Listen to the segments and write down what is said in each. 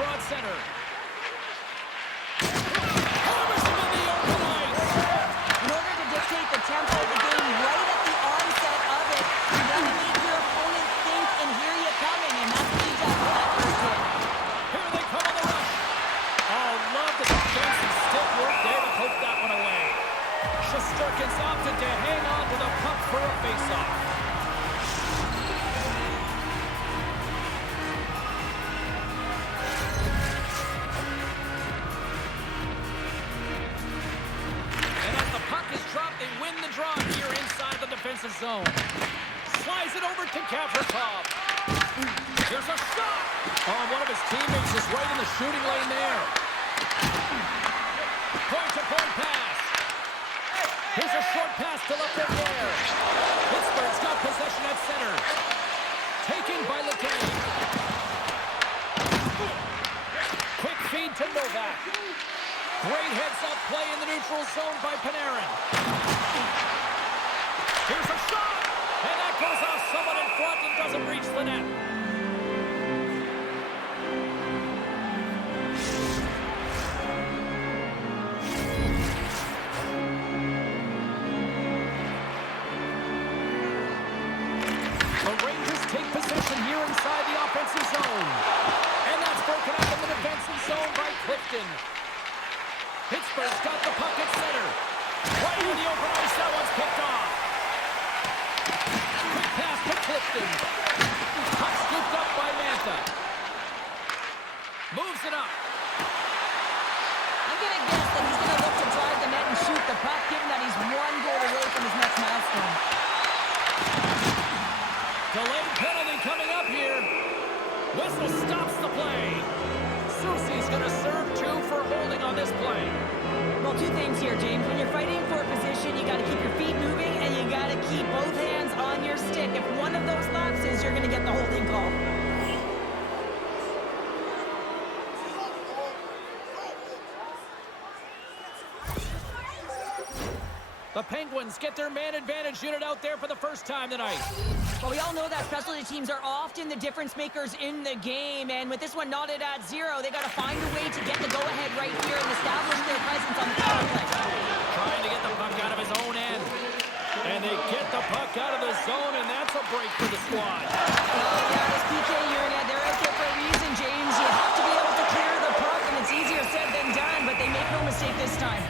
draw at center. Harvesting on the open ice. In order to dictate the tempo of the game right at the onset of it, you want to make your opponent think and hear you coming, and that's what he does with that first hit. Here they come on the rush. Oh, love the defensive stick work there to poke that one away. Shesterkin's opted to hang on to the puck for a faceoff. And as the puck is dropped, they win the draw here inside the defensive zone. Slides it over to Gavrikov. Here's a shot. Oh, one of his teammates is right in the shooting lane there. Point-to-point pass. Here's a short pass to left of there. Pittsburgh's got possession at center. Taken by LeCain. Quick feed to Novak. Great heads-up play in the neutral zone by Panarin. Here's a shot. And that goes off someone in front and doesn't reach the net. The Rangers take possession here inside the offensive zone. And that's broken up in the defensive zone by Clifton. Pittsburgh's got the puck at center. Right in the open ice, that one's picked off. Quick pass to Clifton. Puck scooped up by Mantha. Moves it up. I'm going to guess that he's going to look to drive the net and shoot the puck, given that he's one goal away from his next milestone. Delayed penalty coming up here. Whistle stops the play. Soucy's going to serve 2 for holding on this play. Well, 2 things here, James. When you're fighting for a position, you got to keep your feet moving, and you got to keep both hands on your stick. If one of those lapses, you're going to get the holding call. The Penguins get their man advantage unit out there for the first time tonight. Well, we all know that specialty teams are often the difference makers in the game, and with this one knotted at 0, they got to find a way to get the go-ahead right here and establish their presence on the power play. Trying to get the puck out of his own end. And they get the puck out of the zone, and that's a break for the squad. Oh, yeah, this PK unit, they're out there for a reason, James. You have to be able to clear the puck, and it's easier said than done, but they make no mistake this time.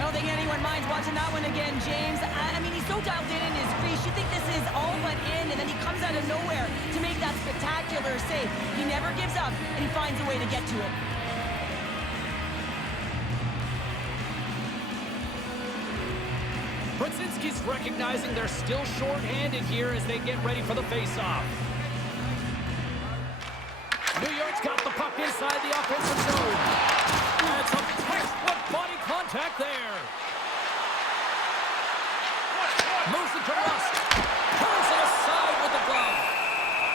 I don't think anyone minds watching that one again, James. I mean, he's so dialed in his crease. You think this is all but in, and then he comes out of nowhere to make that spectacular save. He never gives up, and he finds a way to get to it. Brzezinski's recognizing they're still short-handed here as they get ready for the face-off. New York's got the puck inside the offensive zone. And some textbook body contact there. Moves it to Rust. Turns it aside with the glove.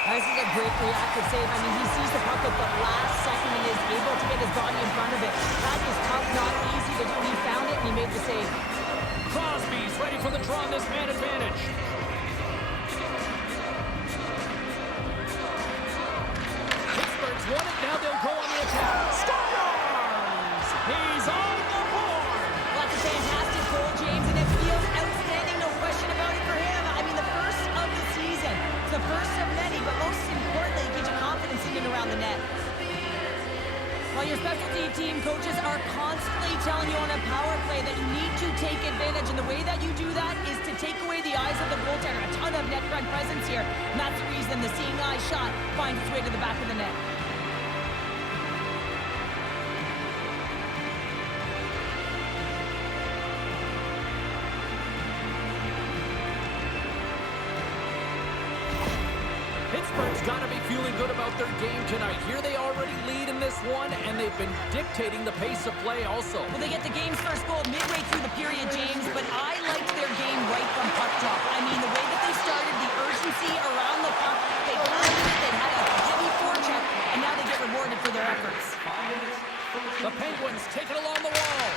This is a great reactive save. I mean, he sees the puck at the last second and is able to get his body in front of it. That is tough, not easy to do. He found it and he made the save. Crosby's ready for the draw on this man advantage. Pittsburgh's won it. Now they'll go on the attack. Scores! He's on the board! Well, that's a fantastic goal, James, and it feels outstanding, no question about it for him. I mean, the first of the season. It's the first of many, but most importantly, it gives you confidence in and around the net. While your specialty team coaches are constantly telling you on a power play that you need to take advantage, and the way that you do that is to take away the eyes of the goaltender. A ton of net front presence here, and that's the reason the seeing eye shot finds its way to the back of the net. Pittsburgh's got to be feeling good about their game tonight. Here they already lead in this one, and they've been dictating the pace of play also. Well, they get the game's first goal midway through the period, James, but I liked their game right from puck drop. I mean, the way that they started, the urgency around the puck, they pounded it, they had a heavy forecheck, and now they get rewarded for their efforts. The Penguins take it along the wall.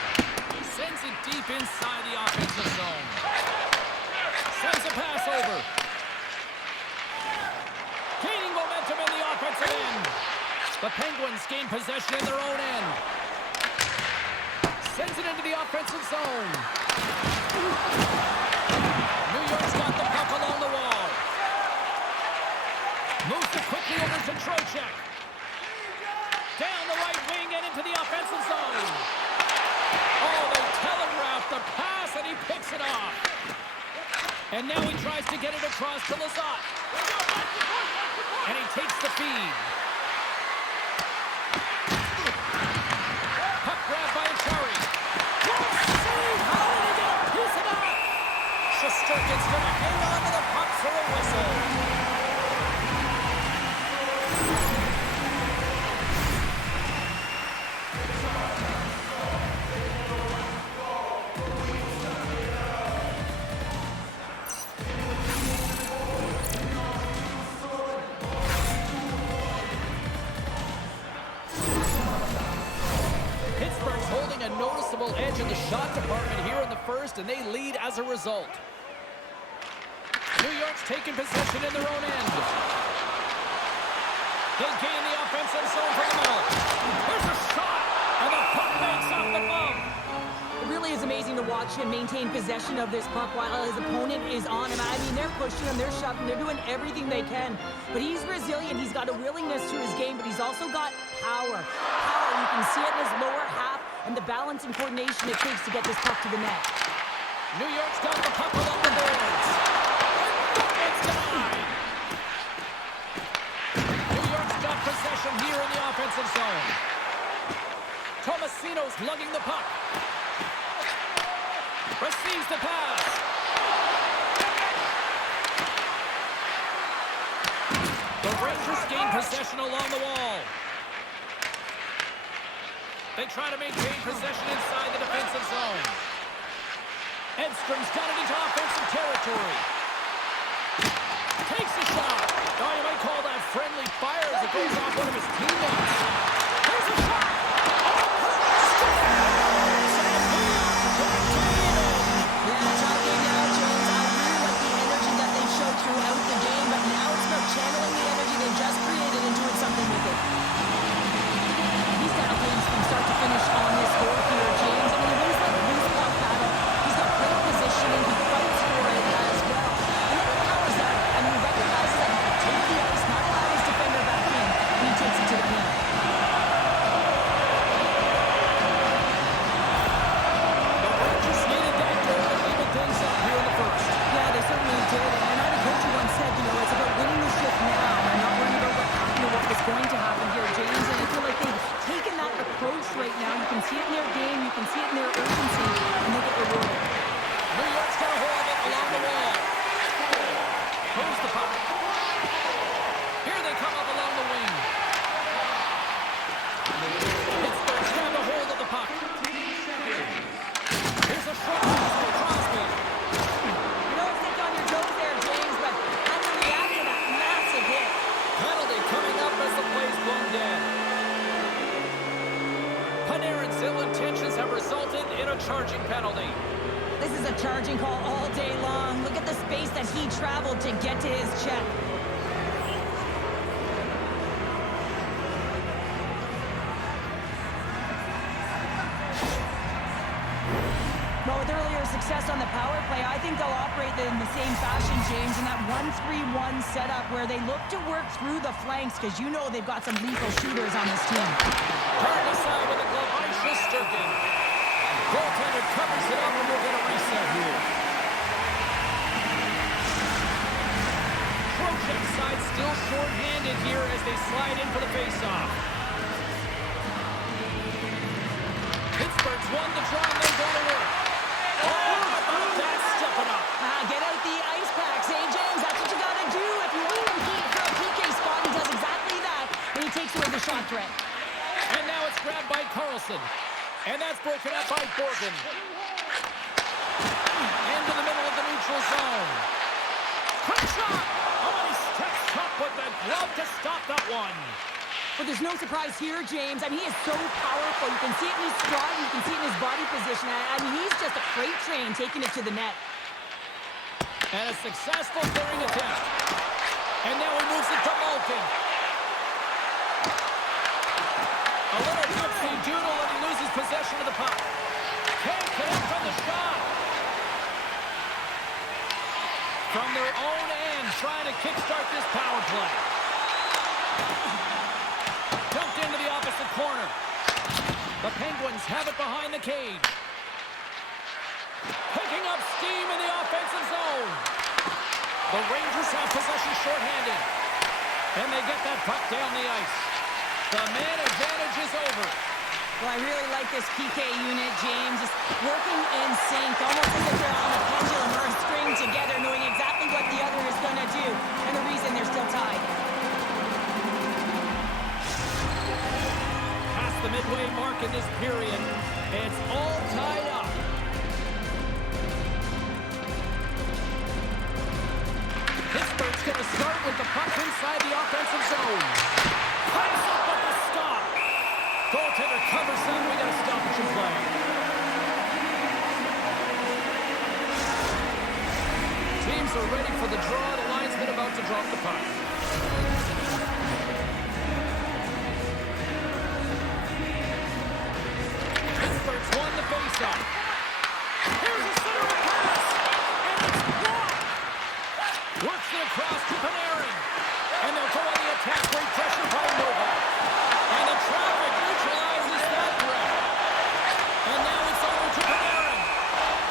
Sends it deep inside the offensive zone. Sends a pass over. Gaining The Penguins gain possession in their own end. Sends it into the offensive zone. New York's got the puck along the wall. Moves it quickly over to Trocheck. Down the right wing and into the offensive zone. Oh, they telegraphed the pass and he picks it off. And now he tries to get it across to Lizotte. And he takes the feed. Puck grab by Achari. Save! How did he get a piece of that? Shesterkin's going to hang on to the puck for a whistle. Pittsburgh's holding a noticeable edge in the shot department here in the first, and they lead as a result. New York's taking possession in their own end. They gain the offensive zone from the middle. There's a shot, and the puck banks off the glove. It really is amazing to watch him maintain possession of this puck while his opponent is on him. I mean, they're pushing him, they're shoving, they're doing everything they can. But he's resilient, he's got a willingness to his game, but he's also got power. You can see it in his lower half and the balance and coordination it takes to get this puck to the net. New York's got the puck along the boards. It's denied. New York's got possession here in the offensive zone. Tomasino's lugging the puck. Receives the pass. The Rangers gain possession along the wall. They try to maintain possession inside the defensive zone. Edstrom's got it into offensive territory. Takes a shot. Oh, you might call that friendly fire as it goes off one of his teammates. There's a shot. Throughout the game, but now it's about channeling the energy they just created and doing something with it. He's got things from start to finish on this goal here, James. I mean, he wins that loose puck battle. He's got great positioning. He fights for it as well. And he powers that. I mean, he recognizes that he can take the ice, not allow his defender back in, and he takes it to the paint. The Rangers needed that goal to even things up here in the first. Yeah, they certainly did. And I coach once said, you know, it's about winning the shift now and not worrying about what happened or what was going to happen here, James. And I feel like they've taken that approach right now. You can see it in their game. You can see it in their urgency. And they get rewarded. New York's got a hold of it along the wall. Moves the puck. Here they come up along the wing. Pittsburgh's got a hold of the puck. Here's a shot for Crosby. You don't stick on your toes there, James, but how to react to that massive hit. Penalty coming up as the play's blown dead. Panarin's ill intentions have resulted in a charging penalty. This is a charging call all day long. Look at the space that he traveled to get to his check. Well, with earlier success on the power play, I think they'll operate in the same fashion, James, in that 1-3-1 setup where they look to work through the flanks because you know they've got some lethal shooters on this team. Turned aside with a glove by Shesterkin. Goaltender covers it up and we'll get a reset here. Trocheck's side still short-handed here as they slide in for the face-off. Pittsburgh's won the draw and they go to work. Oh, how about that stepping up? Get out the ice packs, hey, James. That's what you got to do if you want to compete for a PK spot. He does exactly that, and he takes away the shot threat. And now it's grabbed by Carlson. And that's broken up by Borgen. Into the middle of the neutral zone. Quick shot! Oh, he steps up with the glove to stop that one. But there's no surprise here, James. I mean, he is so powerful. You can see it in his stride. You can see it in his body position. I mean, he's just a freight train taking it to the net. And a successful clearing attempt. And now he moves it to Malkin. A little tipsy doodle and he loses possession of the puck. Can't connect on the shot. From their own end, trying to kickstart this power play. Dumped into the opposite corner. The Penguins have it behind the cage. Picking up steam in the offensive zone. The Rangers have possession shorthanded. And they get that puck down the ice. The man advantage is over. Well, I really like this PK unit, James. Just working in sync, almost as if they're on a pendulum or a string together, knowing exactly what the other is going to do and the reason they're still tied. Past the midway mark in this period, it's all tied up. Pittsburgh's going to start with the puck inside the offensive zone. Pies up at the stop. Goaltender covers them. We got a stoppage in play. Teams are ready for the draw. The linesman about to drop the puck. Pittsburgh's won the faceoff. Here's a center pass. And it's blocked. Works it across to Panarin. And they'll go on the attack. Great pressure by Novak. And the traffic neutralizes that threat. And now it's over to Panarin.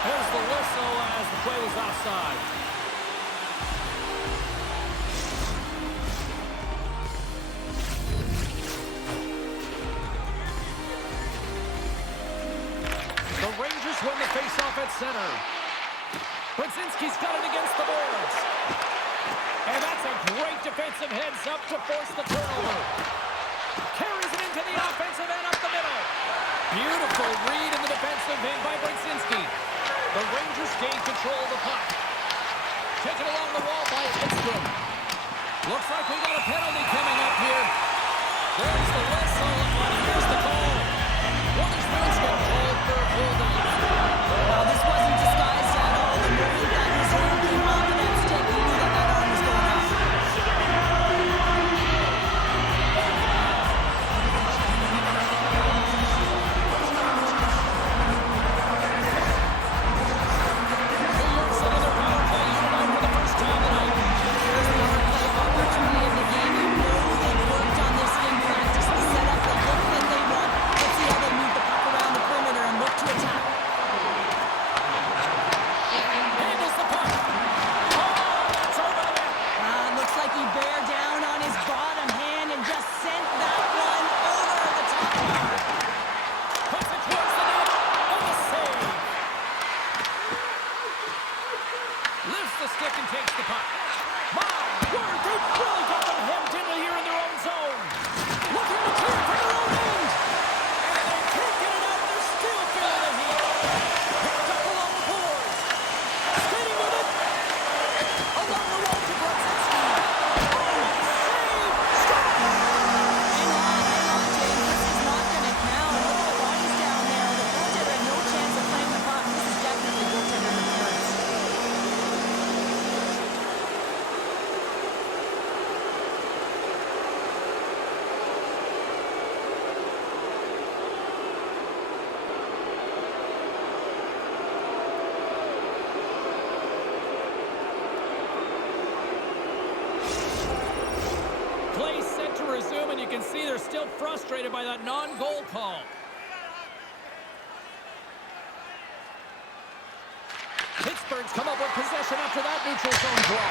There's the whistle as the play was offside. The Rangers win the faceoff at center. Brzezinski's got it against the boards. And that's a great defensive heads-up to force the turnover. Carries it into the offensive end up the middle. Beautiful read in the defensive end by Brzezinski. The Rangers gain control of the puck. Taken along the wall by Edstrom. Looks like we got a penalty coming up here. There's the whistle, and here's the goal. Williams got called for holding. Well, this wasn't disguised at all. The moment that his hand came off of that stick, he knew that that arm was going up. New York's another power play unit out for the first time tonight. Here's the power play opportunity of the game. You know they've worked on this in practice to set up the look that they want. Let's see how they move the puck around the perimeter and look to attack. Handles the puck. Oh, it's over the net. Looks like he bare down on his bottom hand and just sent that one over the top bar. Puts it towards the net. And a save. Lifts the stick and takes the puck. My word, they've really got them hemmed in here in their own zone. Looking to clear from their own end. And they can't get it out. They're still feeling the heat. Picked up along the boards. Skating with it. Along the wall to Brzezinski. Oh, save. Stop. Hang on, James. This is not going to count. Look at the bodies down there. The goaltender had no chance of playing the puck. This is definitely goaltender interference. Play set to resume, and you can see they're still frustrated by that non-goal call. Pittsburgh's come up with possession after that neutral zone draw.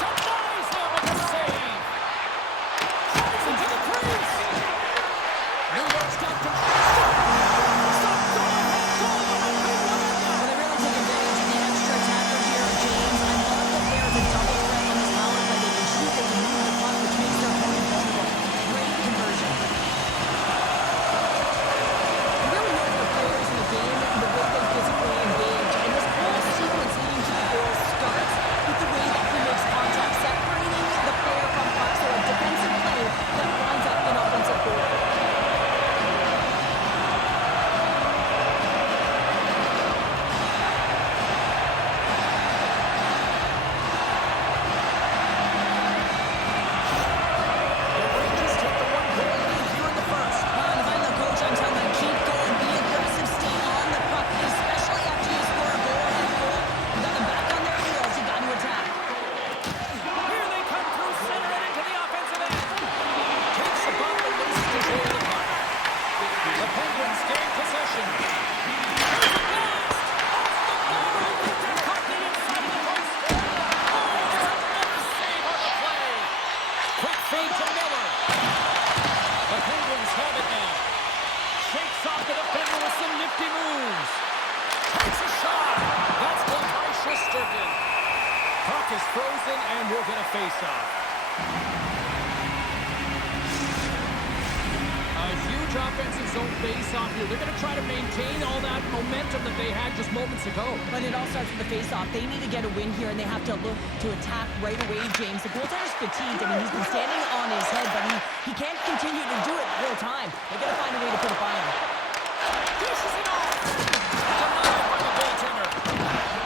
Denies him with a save. Drives into the crease. New York's got control. Stop. Go ahead. Goal. Well, they really take advantage of the extra attacker here, James. I love that there's a double threat on this power play. They can shoot, they can move the puck, which makes their opponent vulnerable. Great conversion. You really know the players in the game and the way they physically engage. And this whole sequence leading to the goal starts with the way that Puck is frozen, and we'll get a face-off. A huge offensive zone face-off here. They're going to try to maintain all that momentum that they had just moments ago. But it all starts with the face-off. They need to get a win here, and they have to look to attack right away, James. The goaltender's fatigued. I mean, he's been standing on his head, but he can't continue to do it the whole time. They've got to find a way to put it by him. Dishes it off. Denied by the goaltender.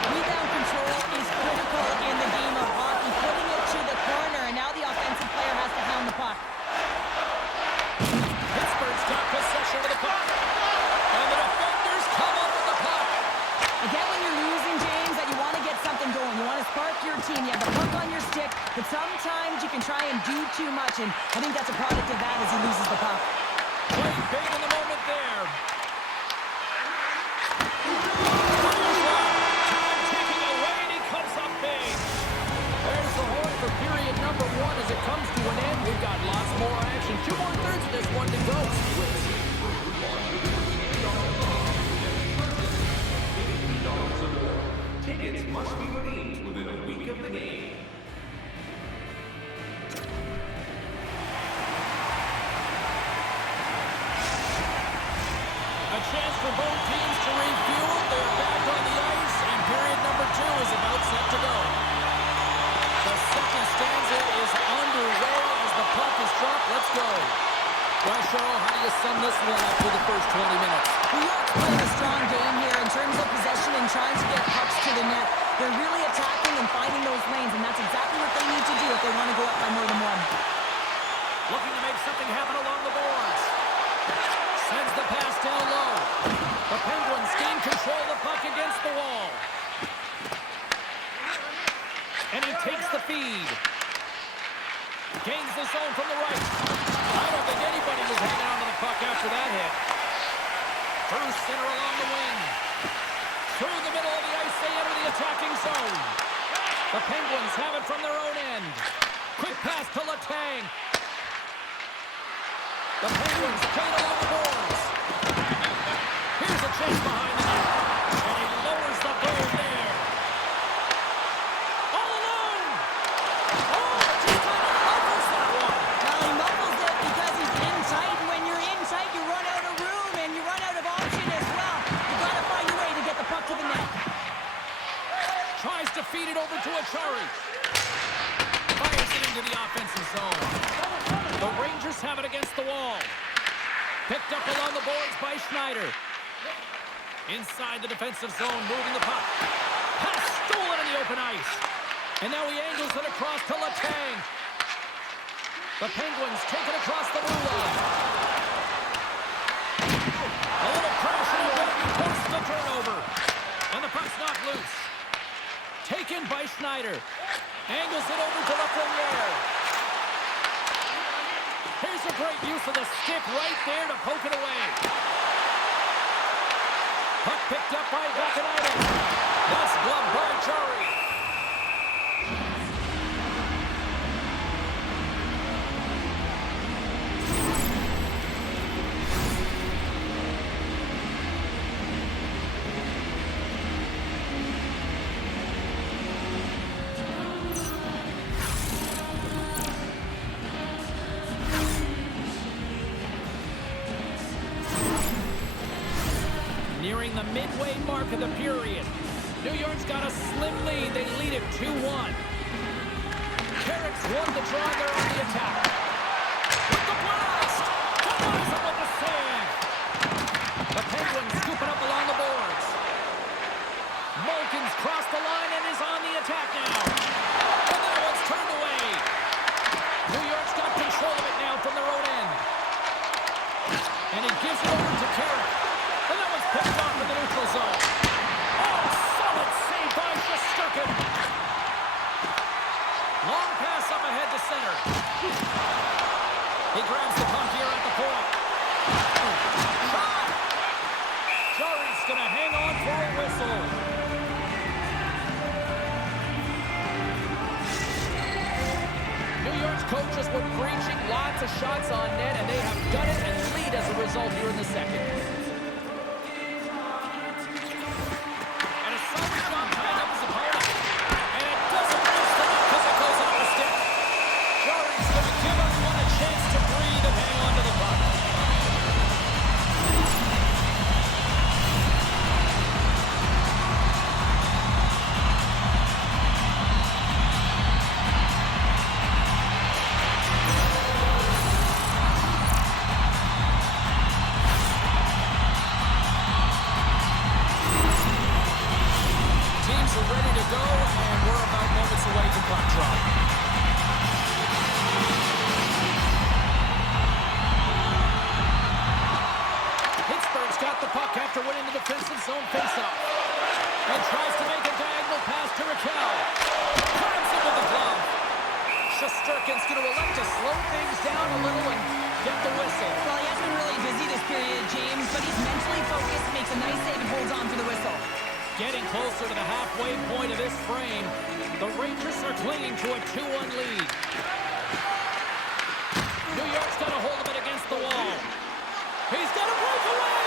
Rebound control is critical in the game of hockey. Putting it to the corner, and now the offensive player has to hound the puck. Pittsburgh's got possession of the puck. And the defenders come up with the puck. Again, when you're losing, James, that you want to get something going. You want to spark your team. You have the puck on your stick, but sometimes you can try and do too much, and I think that's a product of that as he loses the puck. Played big in the moment there. Time ticking away, and he comes up big. There's the horn for period number 1 as it comes to an end. We've got lots more action. 2 more thirds of this one to go. Tickets must be redeemed within a week of the game. A chance for both teams to refuel. They're back on the ice, and period number 2 is about set to go. The second stanza is underway as the puck is dropped. Let's go. Well, Cheryl, how do you sum this one up for the first 20 minutes? New York's playing a strong game here in terms of possession and trying to get pucks to the net. They're really attacking and finding those lanes, and that's exactly what they need to do if they want to go up by more than one. Looking to make something happen along the boards. Sends the pass down low. The Penguins gain control of the puck against the wall. And he takes the feed. Gains the zone from the right. I don't think anybody was hanging on to the puck after that hit. Through center along the wing. Through the middle of the ice, they enter the attacking zone. The Penguins have it from their own end. Quick pass to Letang. The Penguins play along the boards. Here's a chase behind the net. And he lowers the goal there. All alone. Oh, just kind of muffles that one. Well, he muffles it because he's in tight, and when you're in tight, you run out of room, and you run out of option as well. You've got to find a way to get the puck to the net. Tries to feed it over to Achari. Fires it into the offensive zone. The Rangers have it against the wall. Picked up along the boards by Schneider. Inside the defensive zone, moving the puck. Pass stolen in the open ice. And now he angles it across to Letang. The Penguins take it across the blue line. A little crash in the back, post the turnover. And the puck's knocked loose. Taken by Schneider. Angles it over to Lafreniere. Here's a great use of the stick right there to poke it away. Puck picked up by Vakanainen. That's gloved by Chari. Nearing the midway mark of the period. New York's got a slim lead. They lead it 2-1. Carrick's won the draw. They're on the attack. With the blast! Denies him with the save. The Penguins scoop it up along the boards. Malkin's crossed the line and is on the attack now. And that one's turned away. New York's got control of it now from their own end. And he gives it over to Carrick. And that one's picked off in the neutral zone. Oh, solid save by Shesterkin. Long pass up ahead to center. He grabs the puck here at the point. Shot! Chari's going to hang on for a whistle. New York's coaches were preaching lots of shots on net, and they have done it and lead as a result here in the second. And a solid shot tied up his opponent. And it doesn't Shesterkin's going to elect to slow things down a little and get the whistle. Well, he has been really busy this period, James, but he's mentally focused, makes a nice save, and holds on for the whistle. Getting closer to the halfway point of this frame. The Rangers are clinging to a 2-1 lead. New York's got a hold of it against the wall. He's got a breakaway!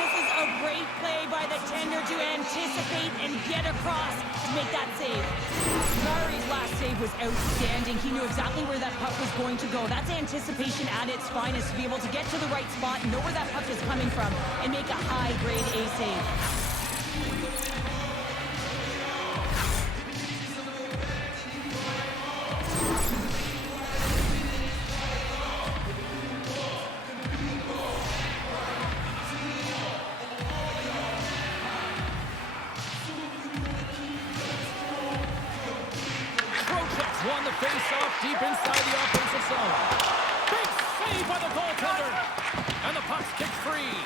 This is a great play by the tender to anticipate and get across to make that save. Murray's last save was outstanding. He knew exactly where that puck was going to go. That's anticipation at its finest, to be able to get to the right spot, know where that puck is coming from, and make a high-grade A save. Won the face-off deep inside the offensive zone. Big save by the goaltender. And the puck's kicked free.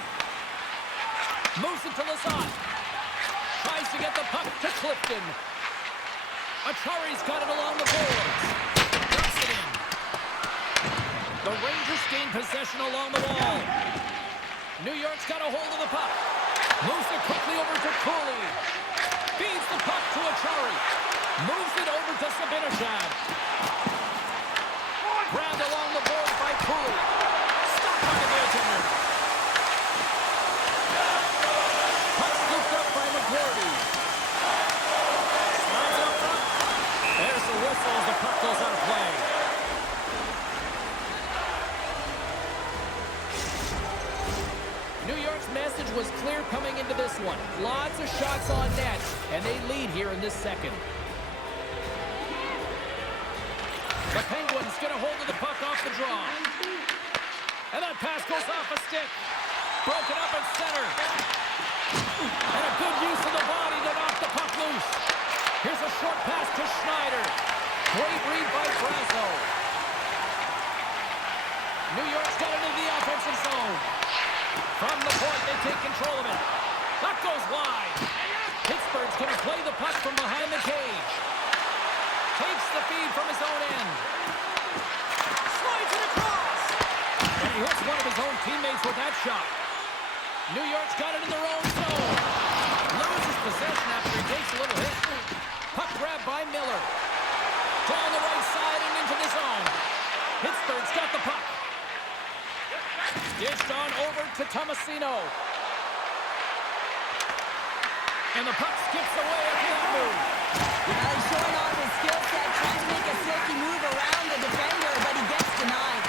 Moves it to Lazat. Tries to get the puck to Clifton. Achari's got it along the boards. Dumps it in. The Rangers gain possession along the wall. New York's got a hold of the puck. Moves it quickly over to Cooley. Feeds the puck to Achari. Moves it over to Sabinishad. Grabbed along the board by Cooley. Stopped by the goaltender. Puck scooped up by McGroarty. Slides up front. There's the whistle as the puck goes out of play. New York's message was clear coming into this one. Lots of shots on net, and they lead here in this second. The Penguins get a hold of the puck off the draw. And that pass goes off a stick. Broken up at center. And a good use of the body to knock the puck loose. Here's a short pass to Schneider. Great read by Brazo. New York's got it into the offensive zone. From the point, they take control of it. Puck goes wide. Pittsburgh's going to play the puck from behind the cage. Takes the feed from his own end. Slides it across. And he hits one of his own teammates with that shot. New York's got it in their own zone. Loses possession after he takes a little hit. Puck grab by Miller. Down the right side and into the zone. Pittsburgh's got the puck. Dished on over to Tomasino. And the puck skips away after that move. He's showing off his skill set, trying to make a silky move around the defender, but he gets denied.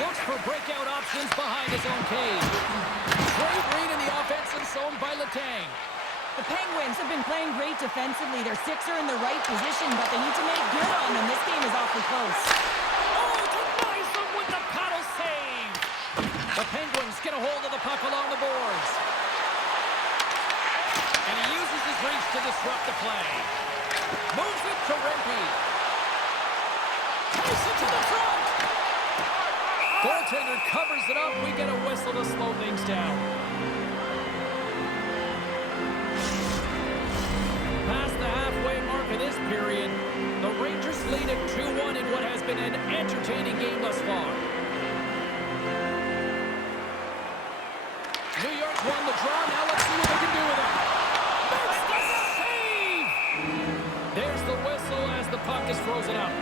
Looks for breakout options behind his own cage. Great read in the offensive zone by Letang. The Penguins have been playing great defensively. Their six are in the right position, but they need to make good on them. This game is awfully close. Oh, denies them with the paddle save. The Penguins get a hold of the puck along the boards. And he uses his reach to disrupt the play. Moves it to Rempe. Takes it to the front. Goaltender covers it up. We get a whistle to slow things down. Past the halfway mark of this period, the Rangers lead at 2-1 in what has been an entertaining game thus far. New York won the draw. Now let's see what they can do with it. That's the save! There's the whistle as the puck is frozen up.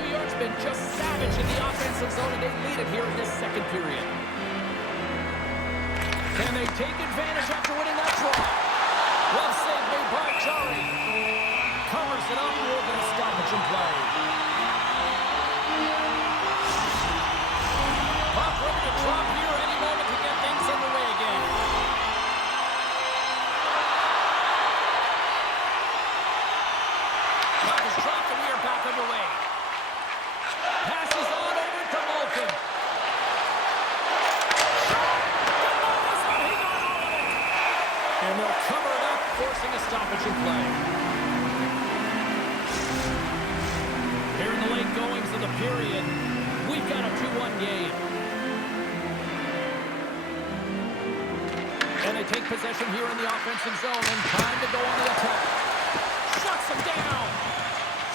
New York's been just savage in the offensive zone, and they lead it here in this second period. Can they take advantage after winning that draw? Well saved made by Jari. Covers it up. We're going to stoppage and play. Puck ready to drop here any moment to get things underway again. Puck is dropped and we are back underway. Passes on over to Malkin. And they'll cover it up, forcing a stoppage in play. Here in the late goings of the period, we've got a 2-1 game. possession here in the offensive zone, and time to go on the attack. Shuts him down.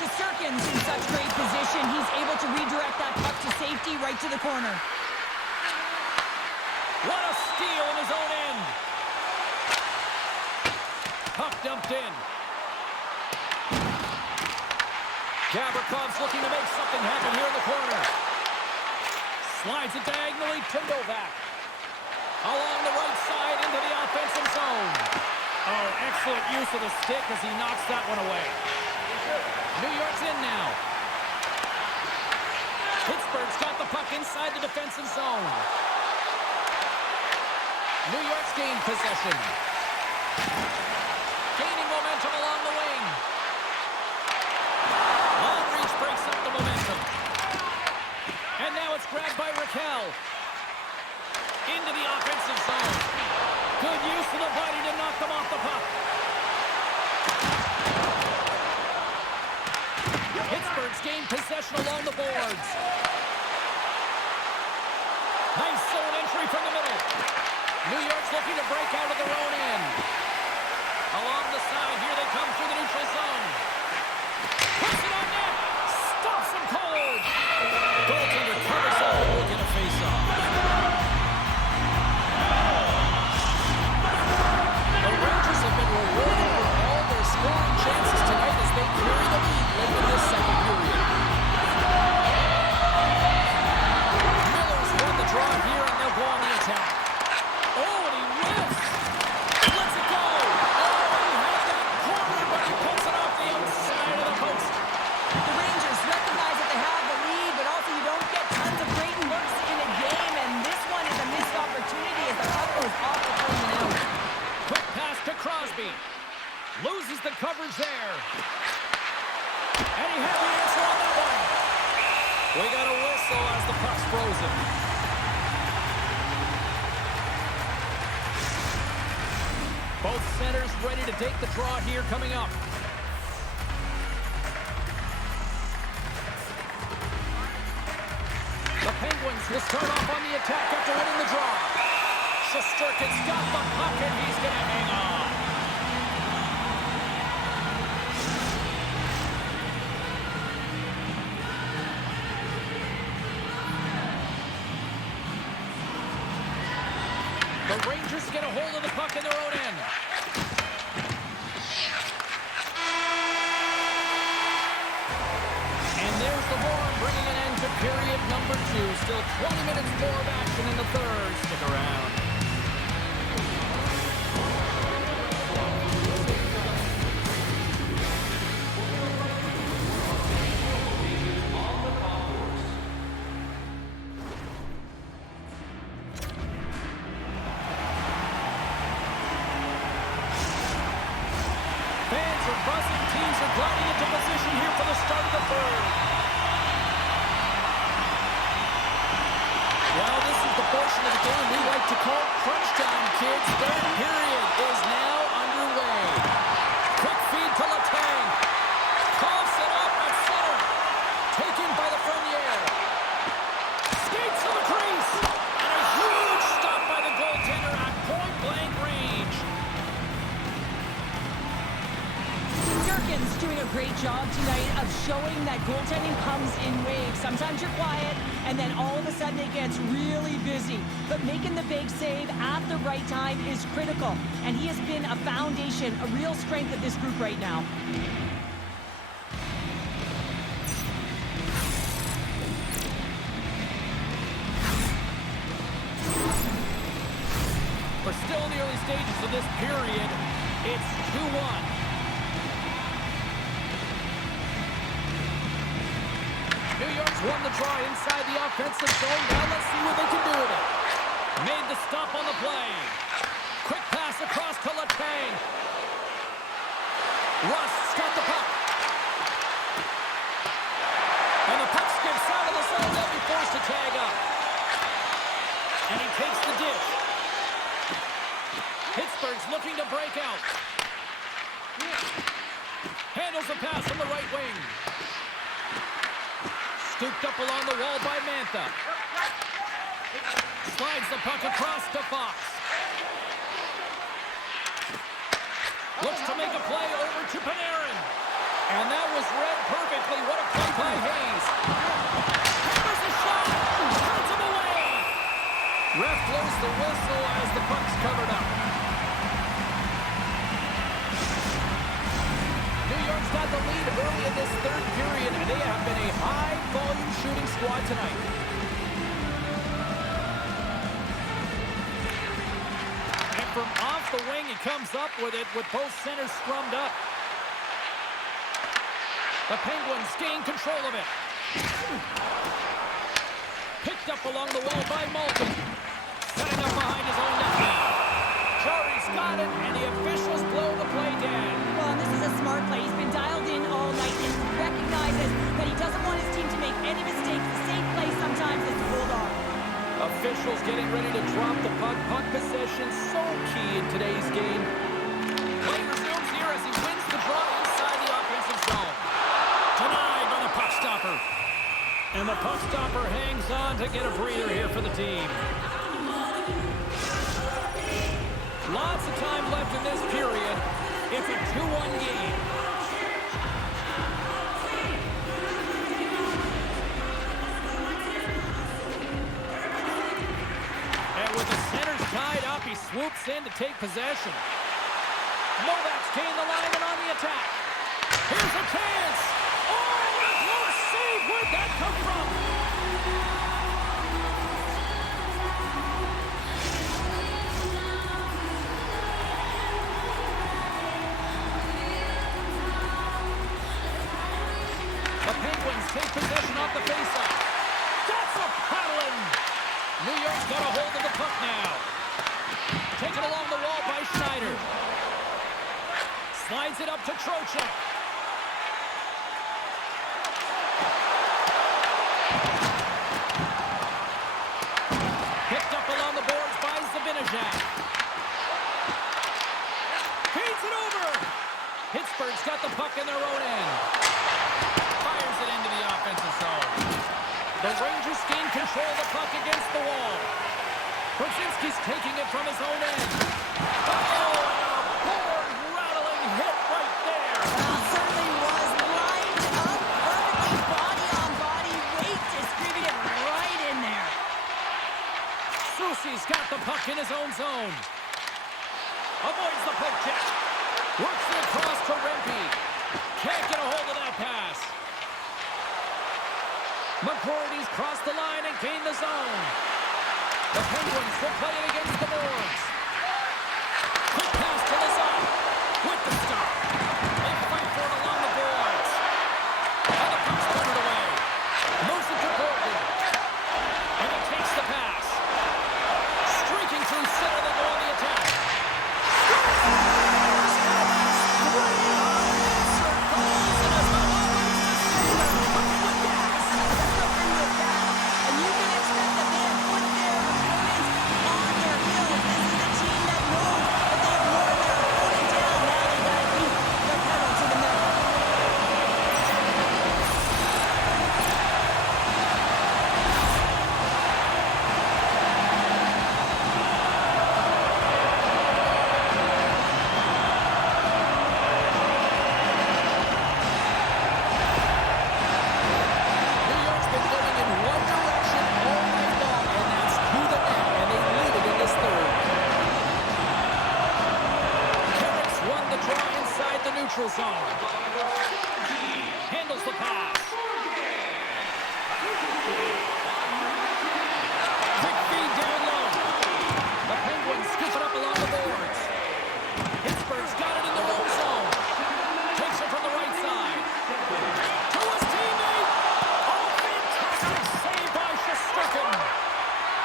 Shesterkin's in such great position. He's able to redirect that puck to safety right to the corner. What a steal in his own end. Puck dumped in. Gavrikov looking to make something happen here in the corner. Slides it diagonally to Novak. Along the right side into the offensive zone. Oh, excellent use of the stick as he knocks that one away. New York's in now. Pittsburgh's got the puck inside the defensive zone. New York's gained possession. Gaining momentum along the wing. Long reach breaks up the momentum. And now it's grabbed by Raquel. Into the offensive zone. Good use of the body to knock them off the puck. Pittsburgh's gained possession along the boards. Nice zone entry from the middle. New York's looking to break out of their own end. Along the side, here they come through the neutral zone. Puts it on net. Stops him cold. Goaltender covers up and will get a face-off. The Rangers have been rewarded for all their scoring chances tonight as they carry the lead late in this second period. Miller's won the draw here, and they'll go on the attack. Oh, and he whiffs. Lets it go. Oh, he had that corner, but he pulls it off the outside of the post. The Rangers recognize that they have the lead, but also you don't get tons of great looks in a game, and this one is a missed opportunity as the puck goes off the front and out. Quick pass to Crosby. Loses the coverage there. And he had the answer on that one. We got a whistle as the puck's frozen. Both centers ready to take the draw here coming up. The Penguins will start off on the attack after winning the draw. Shesterkin's got the puck and he's going to hang on. The Rangers get a hold of the puck in their own end. And there's the horn bringing an end to period number 2. Still 20 minutes more of action in the third. Stick around. Fans are buzzing. Teams are gliding into position here for the start of the third. Well, this is the portion of the game we like to call crunch time, kids. Third period is now underway. Quick feed to Letang. Coughs it up at center. Taken by the Frenier. Skates to the crease. And a huge stop by the goaltender at point-blank range. Shesterkin's doing a great job tonight of showing that goaltending comes in waves. Sometimes you're quiet, and then all of a sudden it gets really busy. But making the big save at the right time is critical. And he has been a foundation, a real strength of this group right now. We're still in the early stages of this period. It's 2-1. New York's won the draw inside the offensive zone. Now let's see what they can do with it. Made the stop on the play. Quick pass across to Letang. Rust's got the puck. And the puck skips out of the zone. They'll be forced to tag up. And he takes the dish. Pittsburgh's looking to break out. Handles the pass on the right wing. Scooped up along the wall by Mantha. Slides the puck across to Fox. Looks to make a play over to Panarin. And that was read perfectly. What a play by Hayes. Hammers a shot. Turns him away. Ref blows the whistle as the puck's covered up. New York's got the lead early in this third period, and they have been a high-volume shooting squad tonight. And from off the wing, he comes up with it with both centers scrummed up. The Penguins gain control of it. Picked up along the wall by Malkin. Setting up behind his own net now. Jarry's got it, and the officials blow the play down. Well, this is a smart play. He's been dialed in all night and recognizes that he doesn't want his team to make any mistakes. The safe play sometimes is to hold on. Officials getting ready to drop the puck. Puck possession so key in today's game. Play resumes here as he wins the draw inside the offensive zone. Denied by the puck stopper. And the puck stopper hangs on to get a breather here for the team. Lots of time left in this period. It's a 2-1 game. And with the centers tied up, he swoops in to take possession. Novak's gained the line and on the attack. Here's a chance. Oh, a close save. Where'd that come from? The Penguins take possession off the faceoff. That's a paddling. New York's got a hold of the puck now. Taken along the wall by Schneider. Slides it up to Trocheck. Picked up along the boards by Zibanejad. Feeds it over. Pittsburgh's got the puck in their own end. Fires it into the offensive zone. The Rangers gain control of the puck against the wall. Brzezinski's taking it from his own end. Oh, a board-rattling hit right there. Certainly was lined up perfectly, body on body, weight distributed right in there. Soucy's got the puck in his own zone. Avoids the poke check. Works it across to Rempe. Can't get a hold of that pass. McGroarty's crossed the line and gained the zone. The Penguins will play it against the boards. Quick pass to the zone. With the stop. They fight for it along the boards. And the puck's turned away. Moves it to Gordon. And he takes the pass. Streaking through center, they go on the attack. And you can expect that they have put their opponents on their heels. This is a team that knows that they have worn their opponent down. Now they got to beat their pedal to the metal. New York's been going in one direction all night long, and that's to the net, and they lead it in this third. Carrick's won the draw inside the neutral zone. Handles the pass. Quick feed down low. The Penguins scoop it up along the boards. Pittsburgh's got it in their own zone. Takes it from the right side. To his teammate. Oh, fantastic save by Shesterkin.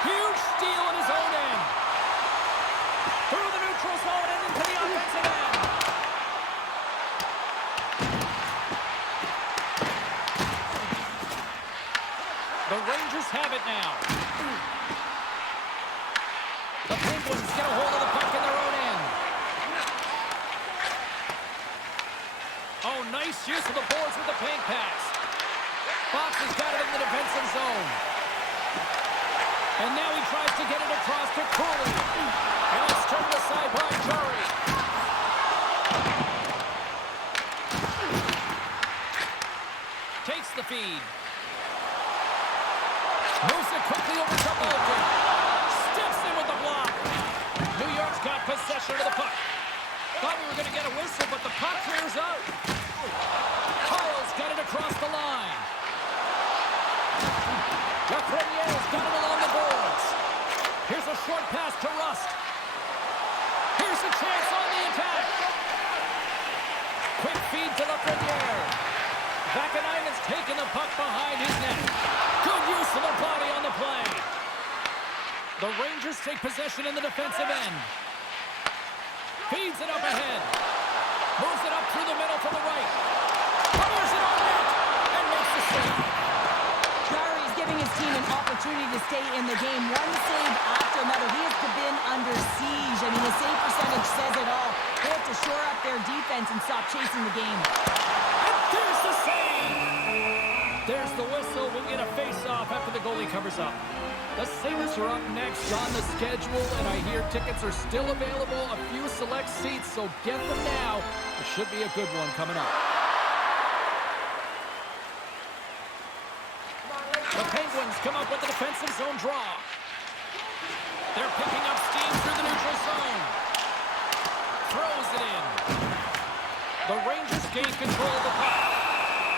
Huge steal in his own end. Through the neutral zone and into the offensive end. The Rangers have it now. The Penguins get a hold of the puck in their own end. Oh, nice use of the boards with the paint pass. Fox has got it in the defensive zone. And now he tries to get it across to Cooley. And it's turned aside by Jarry. feed. Moves it quickly over to Malkin. Steps in with the block. New York's got possession of the puck. Thought we were going to get a whistle, but the puck clears out. Carl's got it across the line. Lafreniere's got it along the boards. Here's a short pass to Rust. Here's a chance on the attack. Quick feed to Lafreniere. Vakanainen's taking the puck behind his net. Good use of the body on the play. The Rangers take possession in the defensive end. Feeds it up ahead. Moves it up through the middle to the right. Fires it on net and makes the save. Jarry's giving his team an opportunity to stay in the game. One save after another. He has been under siege. I mean, the save percentage says it all. They have to shore up their defense and stop chasing the game. And there's the save. There's the whistle. We'll get a face-off after the goalie covers up. The Sabres are up next on the schedule, and I hear tickets are still available, a few select seats, so get them now. It should be a good one coming up. The Penguins come up with the defensive zone draw. They're picking up steam through the neutral zone. Throws it in. The Rangers gain control of the puck.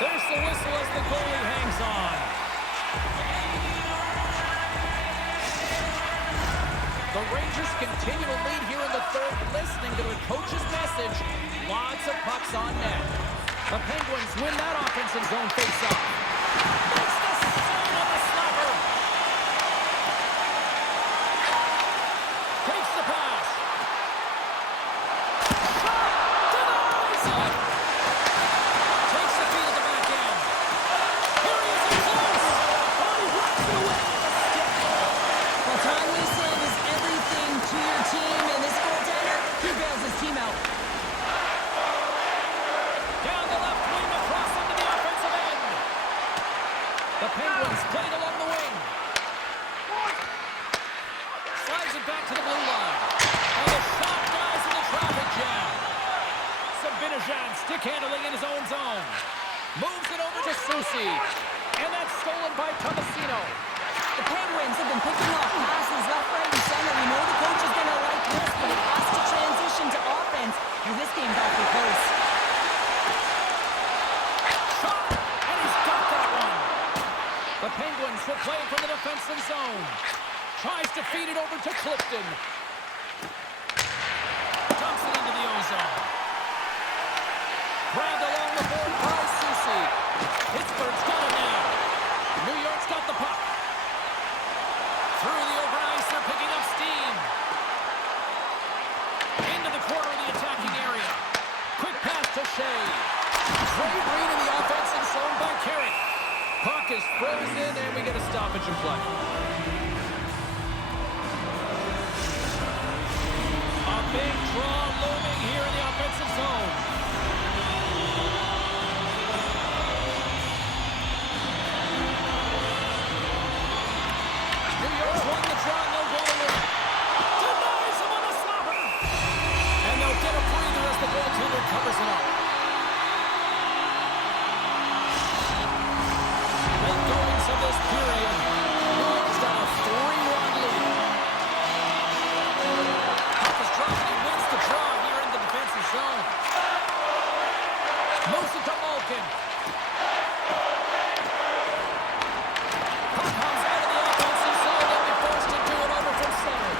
There's the whistle as the goalie hangs on. The Rangers continue to lead here in the third, listening to the coach's message. Lots of pucks on net. The Penguins win that offensive zone face-off. Makes the save on the slapper. Takes the pass. Shot! Denies it! Takes the feed at the back end. Here he is in close. Oh, he wraps it away with a stick. Well, time wasted is everything to your team, and this goaltender, he bails his team out. Down the left wing across into the offensive end. The Penguins played along the wing. Slides it back to the blue line. And the shot dies in the traffic jam. Sabinajad stick handling in his own zone. Moves it over to Soucy. And that's stolen by Tomasino. The Penguins have been picking off passes left, right, and center. We know the coach is going to like this, but it has to transition to offense, and this game's awfully close. Shot! And he's got that one. The Penguins will play from the defensive zone. Tries to feed it over to Clifton. Dumps it into the ozone. Grabbed along the board by Soucy. Pittsburgh's got it now. New York's got the puck. Through the open ice, they're picking up steam. Into the corner of the attacking area. Quick pass to Shea. Trey Green in the offensive zone by Carrick. Puck is frozen, and we get a stoppage in play. A big draw looming here in the offensive zone. New York's won the draw, no goal away. Denies him on the slapper. And they'll get a breather as the goaltender covers it up. The goings of this period. New York's got a 3-1 lead. Puck is dropped and he wins the draw here in the defensive zone. Moves it to Malkin. Puck comes out of the offensive zone. They'll be forced to do it over from center.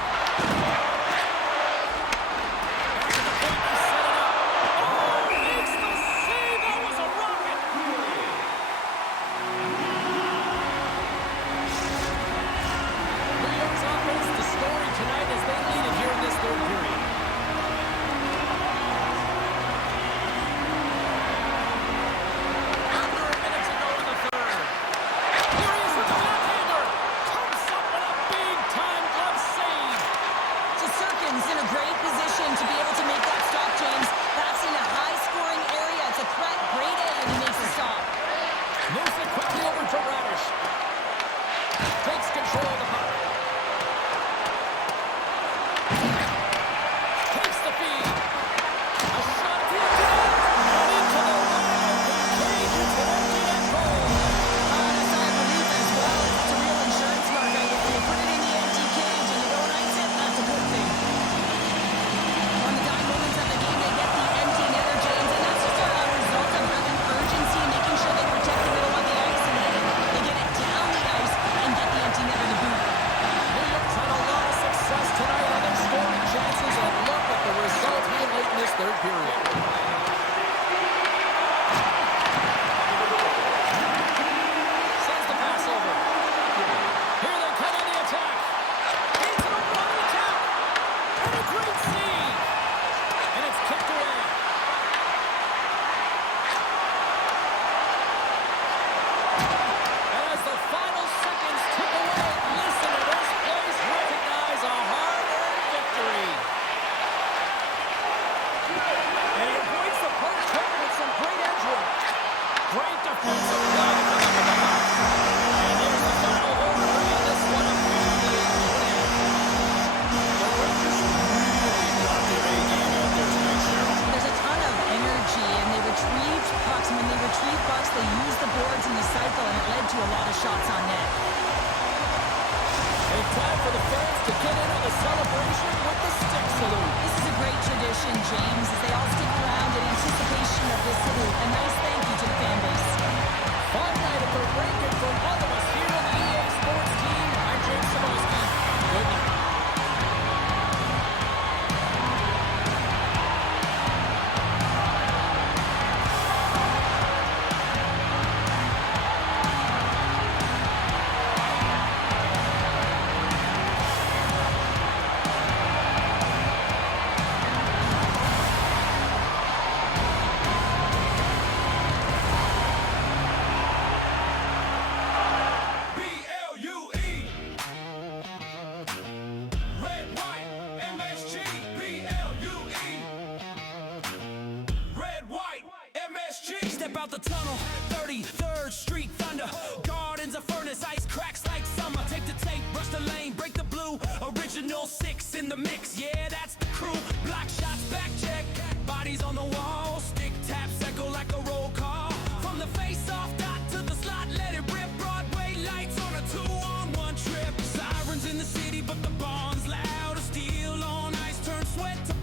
Back to the point to set it up. Oh, makes the save. That was a rocket. New York's offense, the story tonight as they lead it here in this third period. Under a minute to go in the third. Here he is with the backhander. Comes up with a big-time glove save. Shesterkin's in a great position to be able to make that stop, James. That's in a high-scoring area. It's a threat, grade A, and he makes a stop. Moves it quickly over to Radish. Takes control of the puck. Takes the feed. A shot to the net. And into the wide open cage. It's an empty net goal. emotion, James, as they all stick around in anticipation of this salute. A nice thank you to the fan base. Fun night at the rink, and from all of us here on the EA Sports team, I'm James Samoski. Good night. B-L-U-E. Red, white, MSG. B-L-U-E. Red, white, MSG. Step out the tunnel, 33rd Street Thunder. Gardens of furnace, ice cracks like summer. Take the tape, rush the lane, break the blue. Original 6 in the mix, yeah, that's the crew. Block shots, back check, bodies on the wall. Stick taps echo like a roll call. From the face-off dot to the slot, let it rip. Broadway lights on a 2-on-1 trip. Sirens in the city, but the bond's loud. Steel on ice, turn sweat to